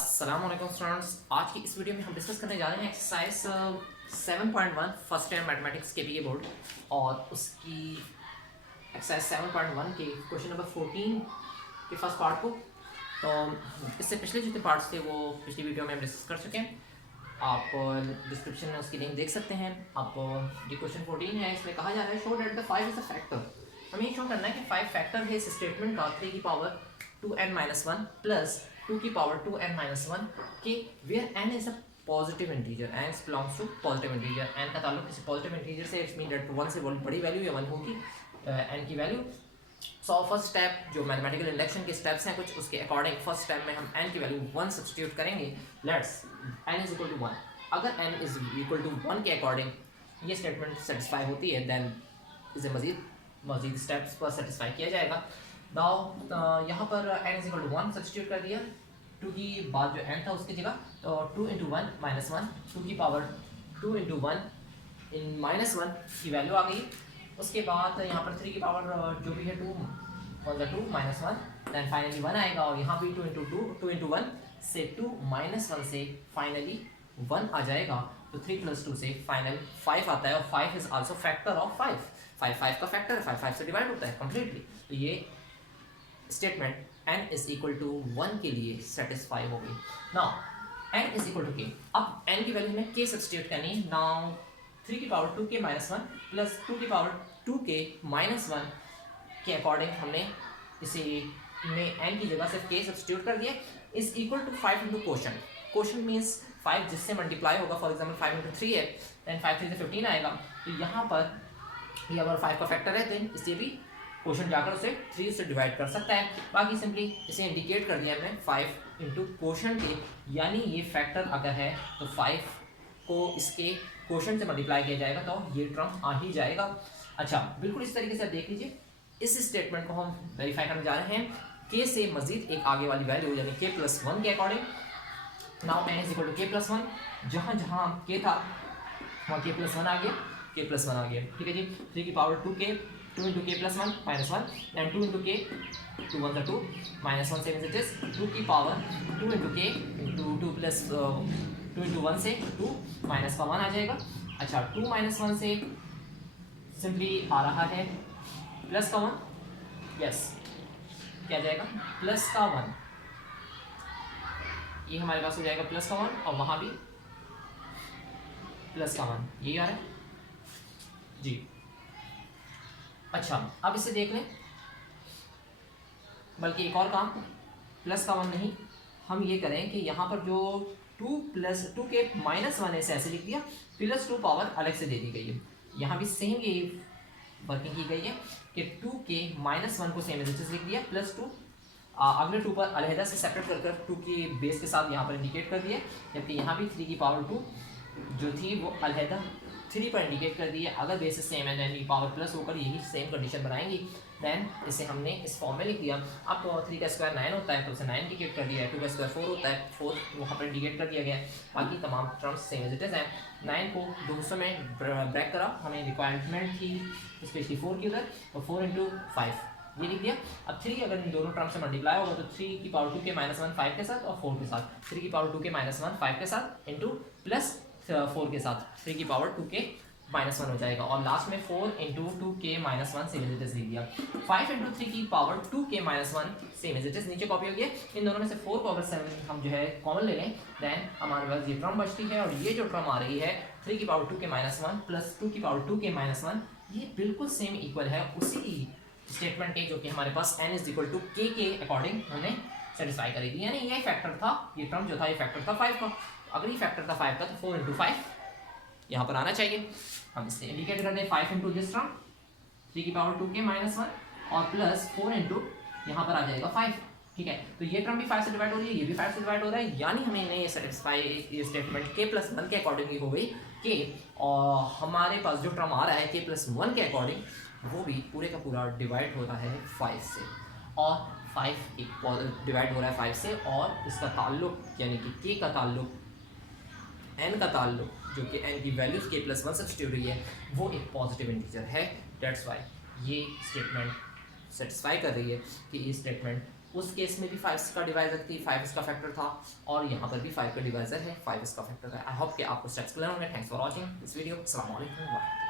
अस्सलाम वालेकुम स्टूडेंट्स। आज की इस वीडियो में हम डिस्कस करने जा रहे हैं एक्सरसाइज 7.1 फर्स्ट ईयर मैथमेटिक्स के पीए बोर्ड और उसकी एक्सरसाइज 7.1 के क्वेश्चन नंबर 14 के फर्स्ट पार्ट को। तो इससे पिछले जितने पार्ट्स थे वो पिछली वीडियो में हम डिस्कस कर चुके हैं। आप डिस्क्रिप्शन में उसकी लिंक देख सकते हैं। आप ये क्वेश्चन 14 है, इसमें कहा जा रहा है show that the 5 is a factor. हमें ये शो करना है कि 5 फैक्टर है इस स्टेटमेंट का 3 की पावर 2n-1 प्लस 2 की पावर 2n-1 के where n is a positive integer, n belongs to positive integer. n का ताल्लुक किसी पॉजिटिव इंटीजर से, इट्स मीन दैट 1 से बड़ी वैल्यू या 1 होगी n की वैल्यू। सो फर्स्ट स्टेप जो मैथमेटिकल इंडक्शन के स्टेप्स हैं कुछ, उसके अकॉर्डिंग फर्स्ट स्टेप में हम n की वैल्यू 1 सब्स्टिट्यूट करेंगे। Let's n is equal to 1। अगर n इज इक्वल टू 1 के अकॉर्डिंग ये स्टेटमेंट सेटिस्फाई होती है, देन इसे मजीद स्टेप्स पर सेटिस्फाई किया जाएगा। नाउ यहाँ पर n is equal to 1 substitute कर दिया, 2 की बाद जो n था उसकी जगह, तो 2 इंटू 1 माइनस 1, 2 की पावर 2 इंटू 1 इन माइनस 1 की वैल्यू आ गई। उसके बाद यहाँ पर 3 की पावर जो भी है 2 2 माइनस 1, दैन फाइनली 1 आएगा। और यहाँ भी 2 इंटू 1 से 2 माइनस 1 से फाइनली 1 आ जाएगा। तो 3 प्लस 2 से फाइनल 5 आता है और 5 इज आल्सो फैक्टर ऑफ 5। 5 का फैक्टर है, 5 से डिवाइड होता है कम्प्लीटली। तो ये statement n is equal to 1 के लिए सेटिस्फाई हो गई। Now n is equal to k, अब n की वैल्यू में k सब्स्टिट्यूट करनी। नाउ 3 की पावर 2k माइनस 1 प्लस 2 की पावर 2k माइनस 1 के अकॉर्डिंग हमने इसे में n की जगह सिर्फ k सब्स्टिट्यूट कर दिया, is equal to 5 into quotient. Quotient means 5 जिससे मल्टीप्लाई होगा। फॉर एग्जाम्पल 5 इंटू 3 है, दैन 5 3 से 15 आएगा। तो यहाँ पर ये अगर 5 का फैक्टर है तो इससे भी क्वोशंट जाकर उसे 3 से डिवाइड कर सकता है। बाकी सिंपली इसे इंडिकेट कर दिया हमने 5 इंटू क्वोशंट के, यानी ये फैक्टर अगर है तो 5 को इसके क्वोशंट से मल्टीप्लाई किया जाएगा तो ये टर्म आ ही जाएगा। अच्छा, बिल्कुल इस तरीके से आप देख लीजिए। इस स्टेटमेंट को हम वेरीफाई करने जा रहे हैं k से मजीद एक आगे वाली वैल्यू यानी k प्लस 1 के according. Now n is equal to k plus 1, जहाँ जहाँ k था वहाँ k प्लस 1 आ गया, k प्लस 1 आ गया। ठीक है जी। 3 की power 2k 2 into k plus 1 minus 1, and 2 into k 2 1 2 minus 1 से इट इज 2 की power 2 into k into 2 plus 2 into 1 से 2 माइनस का 1 आ जाएगा। अच्छा, 2 माइनस 1 से सिंपली आ रहा है प्लस का 1, यस क्या जाएगा प्लस का 1, ये हमारे पास हो जाएगा प्लस का 1 और वहाँ भी प्लस का 1, यही आ रहा है जी। अच्छा, अब इसे देख लें, बल्कि एक और काम, प्लस का 1 नहीं, हम ये करें कि यहाँ पर जो 2 प्लस 2 के माइनस 1 ऐसे लिख दिया, प्लस 2 पावर अलग से दे दी गई है। यहाँ भी सेम ये वर्किंग की गई है कि 2 के माइनस 1 को सेम एज लिख दिया, प्लस 2 अगले 2 पर अलहदा से सेपरेट कर 2 की बेस के साथ यहाँ पर इंडिकेट कर दिया, जबकि यहाँ भी 3 की पावर 2 जो थी वो अलहदा 3 पर इंडिकेट कर दी है। अगर बेसिस सेम है दैन पावर प्लस होकर यही सेम कंडीशन बनाएंगी, दैन इसे हमने इस फॉर्म में लिख दिया। अब तो 3 का स्क्वायर 9 होता है तो उसे 9 इंडिकेट कर दिया है, 2 का स्क्वायर 4 होता है, 4 वहाँ पर इंडिकेट कर दिया गया है। बाकी तमाम terms same as it is हैं। 9 को 200 में ब्रेक करा, हमें रिक्वायरमेंट थी स्पेशली 4 की उधर, तो 4 इंटू 5 ये लिख दिया। अब 3 अगर इन दोनों टर्म से मल्टीप्लाई होगा तो 3 की पावर 2 के माइनस 1 5 के साथ और 4 के साथ, 3 की पावर 2 के माइनस 1 5 के साथ इंटू प्लस 4 के साथ 3 की पावर 2 के माइनस 1 हो जाएगा। और लास्ट में 4 इंटू 2 के minus 1 same as it is लिख दिया। 5 इंटू 3 की पावर 2 के minus 1 same as it is नीचे कॉपी हो गया। इन दोनों में से 4 पावर 7 हम जो है कॉमन ले लें, देन हमारे पास ये टर्म बचती है। और ये जो टर्म आ रही है 3 की पावर 2 के माइनस 1 प्लस 2 की पावर 2 के माइनस 1, ये बिल्कुल सेम इक्वल है उसी स्टेटमेंट के जो कि हमारे पास n is equal to k के अकॉर्डिंग हमने सेटिस्फाई करेगी। यानी ये फैक्टर था, ये टर्म जो था ये फैक्टर था 5 का। अगर ये फैक्टर था 5 का तो 4 इंटू 5 यहाँ पर आना चाहिए। हम इसे इंडिकेट कर दें 5 इंटू दिस टर्म 3 की पावर 2 के माइनस 1 और प्लस 4 इंटू यहाँ पर आ जाएगा 5। ठीक है, तो ये टर्म भी 5 से डिवाइड हो रही है, ये भी 5 से डिवाइड हो रहा है, यानी हमें ये सेटिस्फाई ये स्टेटमेंट k प्लस 1 के अकॉर्डिंग हो गई k। और हमारे पास जो टर्म आ रहा है k प्लस 1 के अकॉर्डिंग वो भी पूरे का पूरा डिवाइड हो रहा है 5 से, और 5 डिवाइड हो रहा है 5 से, और इसका ताल्लुक यानी कि k का ताल्लुक n का ताल्लुक जो कि n की वैल्यूज k प्लस 1 सब्स्टिट्यूट हुई है वो एक पॉजिटिव इंटीजर है। दैट्स वाई ये स्टेटमेंट सेटिस्फाई कर रही है कि ये स्टेटमेंट उस केस में भी 5 का डिवाइजर थी, 5 इसका फैक्टर था, और यहाँ पर भी 5 का डिवाइजर है, 5 इसका फैक्टर है। आई होप कि आपको स्टेप्स क्लियर होंगे। Thanks for watching this video. अस्सलाम वालेकुम।